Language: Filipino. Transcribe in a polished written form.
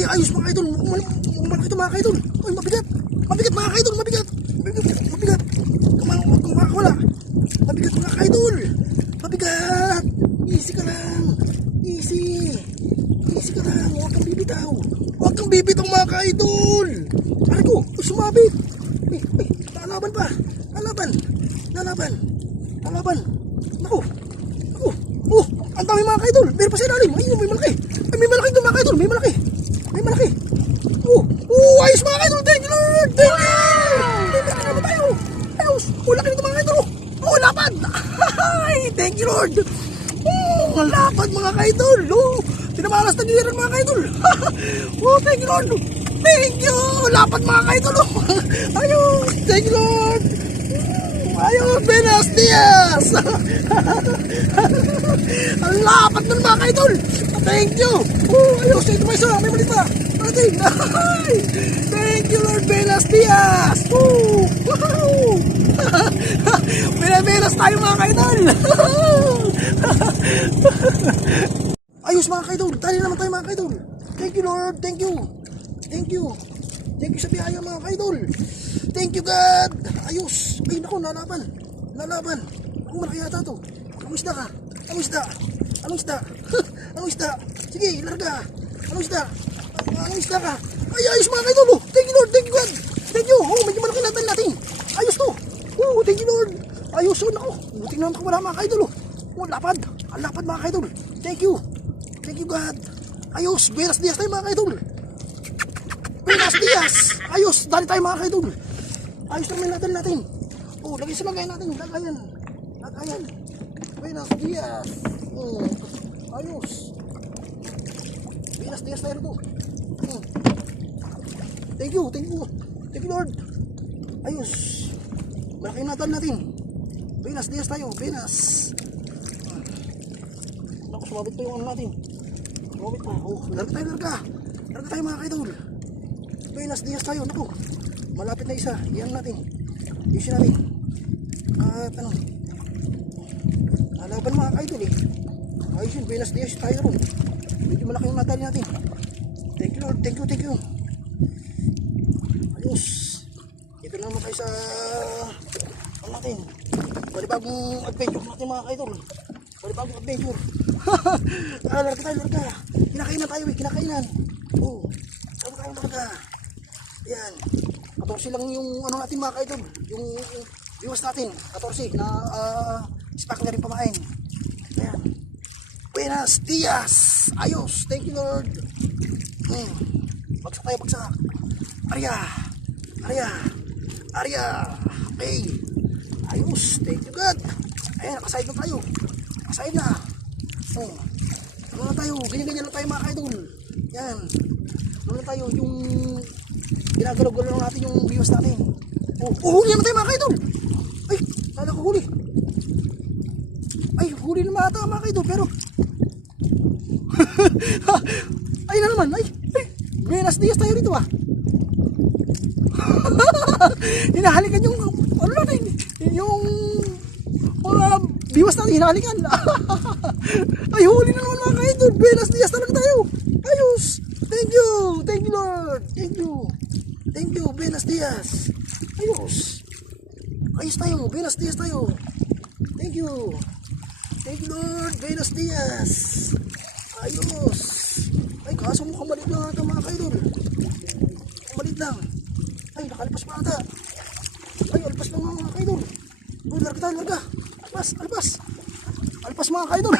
Ay, ayos mga kaidol. Malaki ito mga kaidol. Ay, mabigat. Mabigat mga kaidol, mabigat. Mabigat. Huwag kang makakawala. Mabigat mga kaidol. Mabigat. Easy ka lang. Easy. Easy ka lang. Huwag kang bibitaw. Huwag kang bibitaw mga kaidol. Ay ko, sumabit. Ay, lalaban pa. Lalaban. Naku. Oh, ang dami mga kaidol. Meron pa sa ilalim. Ayun, may malaki. Ay, may malaki doon mga kaidol. May malaki. Ayos mga kaidol. Thank you Lord. Thank you. May malaki naman tayo. Ayos. Laki nito mga kaidol. Lapad. Ay, thank you Lord. Lapad mga kaidol. Tinamalas na niyan mga kaidol. Thank you Lord. Thank you. Lapad mga kaidol. Ayos. Thank you Lord. Ayos, Buenos Dias. Ang lapad nun mga kaidol. Thank you. Ayos, ito pa isa. May malit pa. Thank you Lord, Buenos Dias. Benas tayo mga kaidol. Ayos mga kaidol. Tali naman tayo mga kaidol. Thank you Lord. Thank you sa biyaya mga kaidol. Thank you God. Ayos. Ay naku, lalaban. Ang malaki yata to. Anong isda? Sige, larga. Anong isda ka? Ay, ayos mga kaidol. Thank you Lord. Thank you God. Thank you. Medyo malaki natin. Ayos to. Thank you Lord. Ayos. Naku. Tingnan ko wala mga kaidol. Lapad. Ang lapad mga kaidol. Thank you God. Ayos. Buenos Dias tayo mga kaidol. Buenos Dias. Ayos. Dali tayo mga kaidol. Ayos naman natin. Lagay sa lagayan natin. Lagayan. Buenos Dias. Ayos. Buenos Dias tayo to. Thank you Lord. Ayos. Malaki natin. Buenos Dias tayo. Buenos. Naku, sumabit pa yung ano natin. Larga tayo mga kaidol. Buenos Dias tayo. Naku, malapit na isa. Iyan natin. Isin natin. At lalaban mga kaidol eh. Ayos yun. Buenos Dias tayo ron. Medyo malaki yung natali natin. Thank you Lord. Thank you. Ayos. Ito na naman tayo sa natin. Balibagong adventure natin mga kaidol. Balibagong adventure. Larga. Kinakainan tayo eh. Kinakainan. Larga. Yan. 14 lang yung ano natin mga kaidol. Yung viewers natin. 14 na stock na rin pamain. Ayan. Buenos Dias. Ayos. Thank you Lord. Bagsak tayo. Arya. Okay. Ayos. Thank you God. Ayan. Nakaside na tayo. Ano na tayo? Ganyan lang tayo mga kaidol. Yan. Ano na tayo? Yung ginagalaw-galaw natin yung viewers natin. Huli naman tayo mga kaidol. Ay, kala ko huli. Ay, huli naman ata mga kaidol. Pero ay na naman. Ay, Buenos Dias tayo rito ah. Hinahalikan yung ano natin. Yung mga viewers natin hinahalikan. Ay, huli na naman mga kaidol. Buenos Dias talaga tayo. Ayos. Thank you Lord. Thank you Buenos Dias. Ayos tayo. Buenos Dias tayo. Thank you Lord. Buenos Dias. Ayos. Ay, kaso mo kamalit lang ata mga kaidol. Kamalit lang. Ay, nakalpas pa ata. Ay, alpas lang mga kaidol. Larga. Alpas mga kaidol.